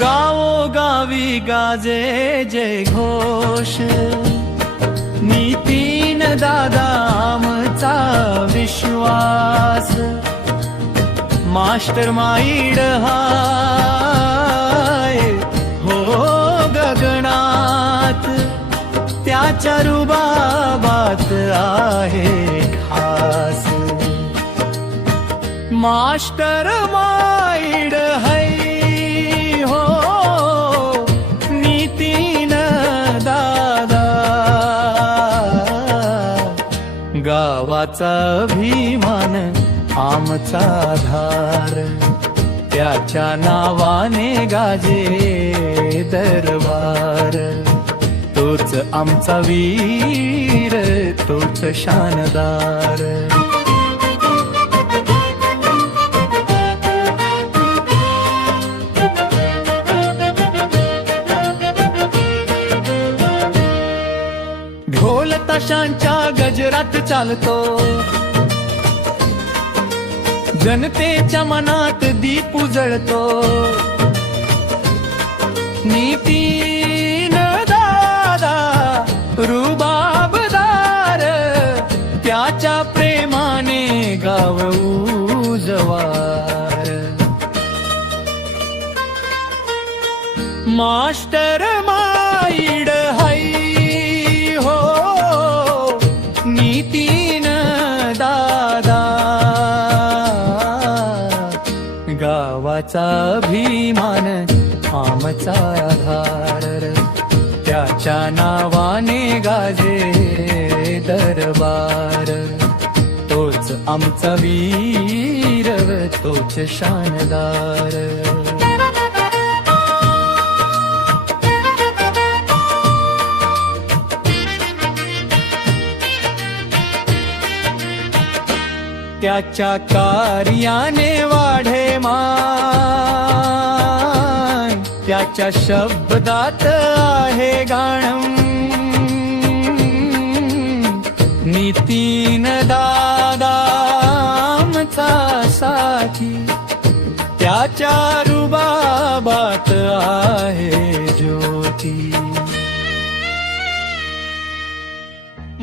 गावोगावी गाजे जय घोष, नितीन दादा आमचा विश्वास. मास्टर माइंड हाय हो गगनात, त्याच्या रुबाबात आहे खास. मास्टर माइंड है हो नितीन दादा, गावाचा अभिमान आमचा आधार. त्याच्या नावाने गाजे दरबार. तोच आमचा वीर, तोच शानदार. ढोल ताशांच्या गजरात चालतो, जनतेच्या मनात दीप उजळतो. नितीन दादा रुबाबदार, त्याच्या प्रेमाने गाव उजवार. मास्टर माइंड हाय हो नितीन दादा, गावाचा अभिमान आमचा आधार. त्याच्या नावाने गाजे दरबार. तोच आमचा वीर, तोच शानदार. त्याच्या कार्याने वाढे मान, त्याच्या शब्दात आहे गाणं. नितीन दादा आमचा साथी, त्याच्या रुबाबात आहे ज्योती.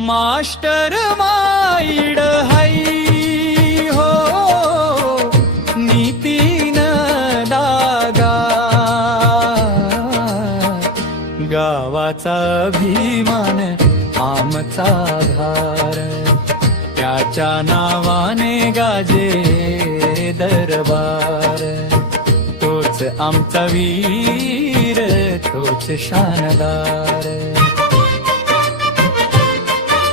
मास्टर माइंड हाय हो नितीन दादा, गावाचा अभिमान आमचा आधार. त्याच्या नावाने गाजे दरबार. तोच आमचा वीर, तोच शानदार.